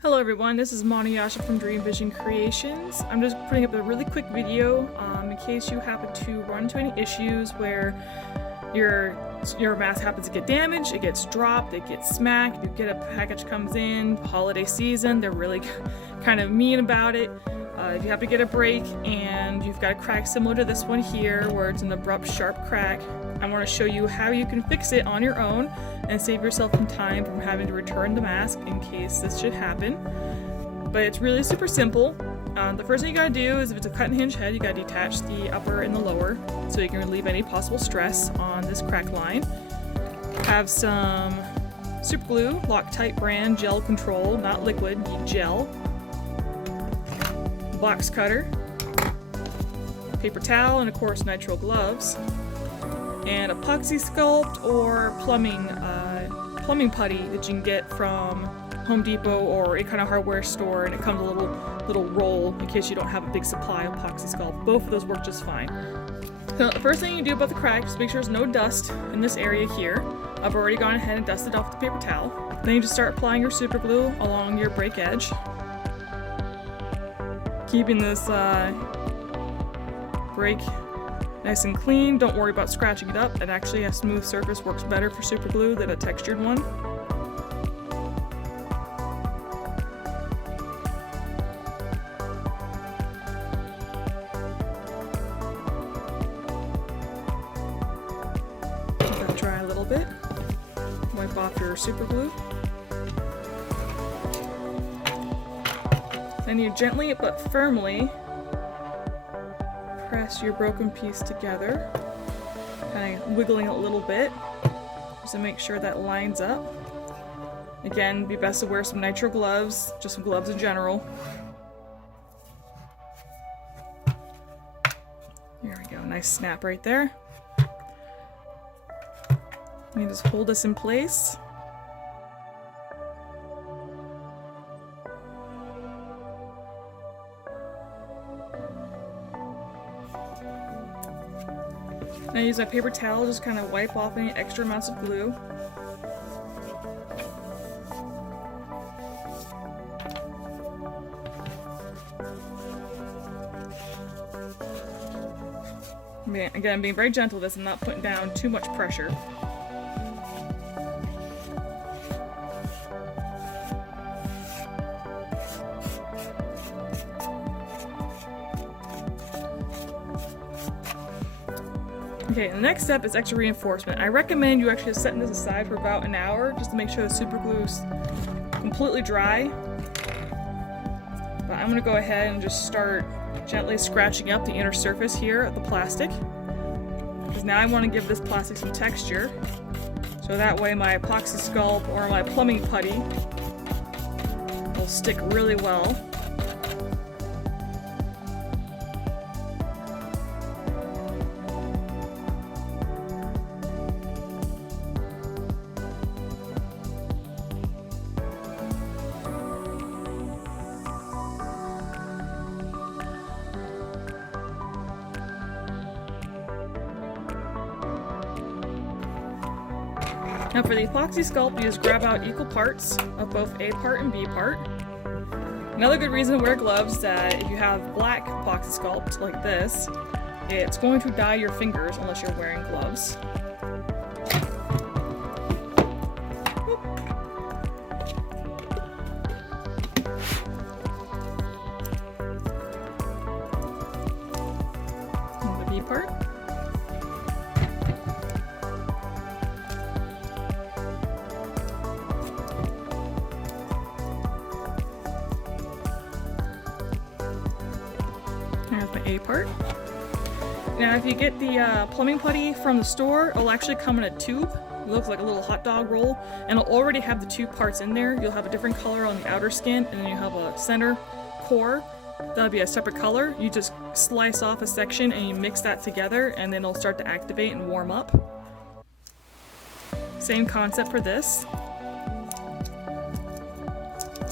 Hello everyone, this is Manayasha from Dreamvision Creations. I'm just putting up a really quick video in case you happen to run into any issues where your mask happens to get damaged, it gets dropped, it gets smacked, you get a package comes in, holiday season, they're really kind of mean about it. If you have to get a break and you've got a crack similar to this one here where it's an abrupt sharp crack, I want to show you how you can fix it on your own and save yourself some time from having to return the mask in case this should happen. But it's really super simple. The first thing you gotta do is if it's a cut and hinge head, you gotta detach the upper and the lower so you can relieve any possible stress on this crack line. Have some super glue, Loctite brand gel control, not liquid, you need gel. Box cutter, paper towel, and of course nitrile gloves, and Epoxy Sculpt or plumbing putty that you can get from Home Depot or any kind of hardware store, and it comes a little roll in case you don't have a big supply of Epoxy Sculpt. Both of those work just fine. So the first thing you do about the crack is make sure there's no dust in this area here. I've already gone ahead and dusted off the paper towel. Then you just start applying your super glue along your break edge, keeping this break nice and clean. Don't worry about scratching it up. And actually a smooth surface works better for super glue than a textured one. Let that dry a little bit. Wipe off your super glue. Then you gently but firmly press your broken piece together, kind of wiggling it a little bit just to make sure that lines up. Again, be best to wear some nitrile gloves, just some gloves in general. There we go, nice snap right there. You just hold this in place. I use my paper towel, just kind of wipe off any extra amounts of glue. Again, I'm being very gentle with this and not putting down too much pressure. Okay, the next step is extra reinforcement. I recommend you actually setting this aside for about an hour just to make sure the super glue is completely dry. But I'm going to go ahead and just start gently scratching up the inner surface here of the plastic. Because now I want to give this plastic some texture. So that way my Epoxy Sculpt or my plumbing putty will stick really well. Now for the Epoxy Sculpt, you just grab out equal parts of both A part and B part. Another good reason to wear gloves is that if you have black Epoxy Sculpt like this, it's going to dye your fingers unless you're wearing gloves. And the B part. There's my A part. Now if you get the plumbing putty from the store, it'll actually come in a tube. It looks like a little hot dog roll, and it'll already have the two parts in there. You'll have a different color on the outer skin, and then you have a center core. That'll be a separate color. You just slice off a section and you mix that together, and then it'll start to activate and warm up. Same concept for this.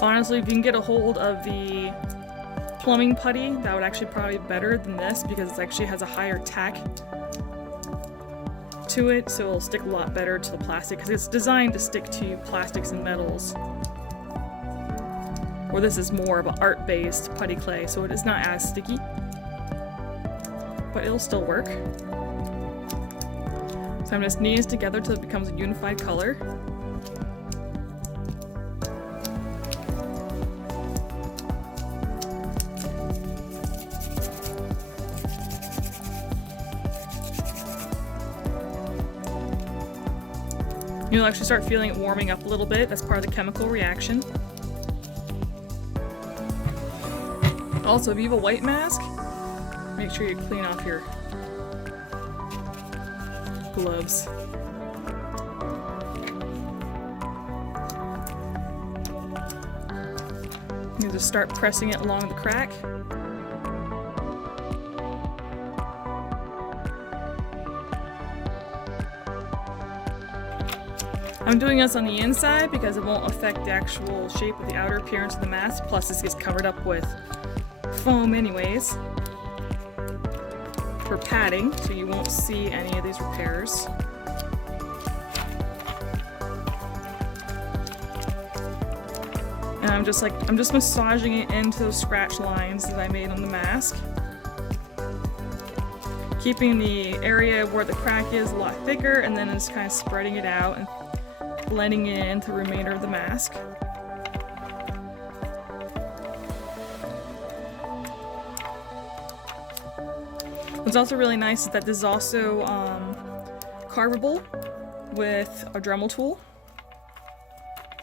Honestly, if you can get a hold of the plumbing putty, that would actually probably be better than this because it actually has a higher tack to it, so it'll stick a lot better to the plastic because it's designed to stick to plastics and metals. Or this is more of an art-based putty clay, so it is not as sticky. But it'll still work. So I'm just kneading this together till it becomes a unified color. You'll actually start feeling it warming up a little bit. That's part of the chemical reaction. Also, if you have a white mask, make sure you clean off your gloves. You just start pressing it along the crack. I'm doing this on the inside because it won't affect the actual shape of the outer appearance of the mask, plus this gets covered up with foam anyways for padding, so you won't see any of these repairs. And I'm just massaging it into those scratch lines that I made on the mask, keeping the area where the crack is a lot thicker, and then just kind of spreading it out and blending it into the remainder of the mask. What's also really nice is that this is also carvable with a Dremel tool.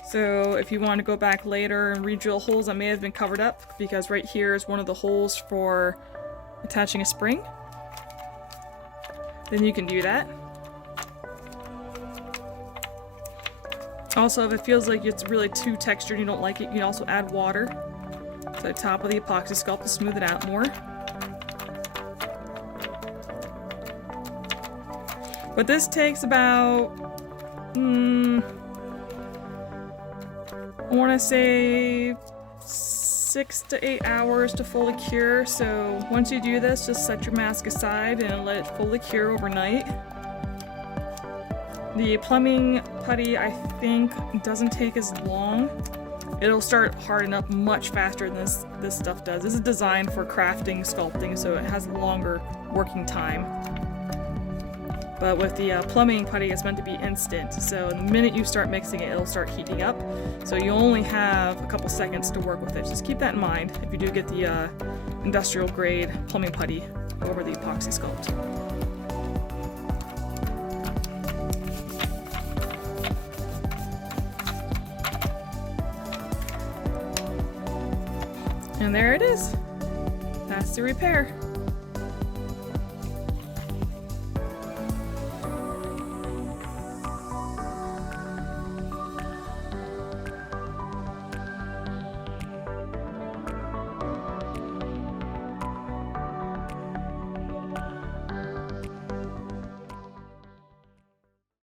So if you want to go back later and re-drill holes that may have been covered up, because right here is one of the holes for attaching a spring, then you can do that. Also, if it feels like it's really too textured and you don't like it, you can also add water to the top of the Epoxy Sculpt to smooth it out more. But this takes about, I want to say 6 to 8 hours to fully cure. So once you do this, just set your mask aside and let it fully cure overnight. The plumbing putty, I think, doesn't take as long. It'll start hardening up much faster than this stuff does. This is designed for crafting, sculpting, so it has longer working time. But with the plumbing putty, it's meant to be instant. So the minute you start mixing it, it'll start heating up. So you only have a couple seconds to work with it. Just keep that in mind if you do get the industrial grade plumbing putty over the Epoxy Sculpt. And there it is. That's the repair.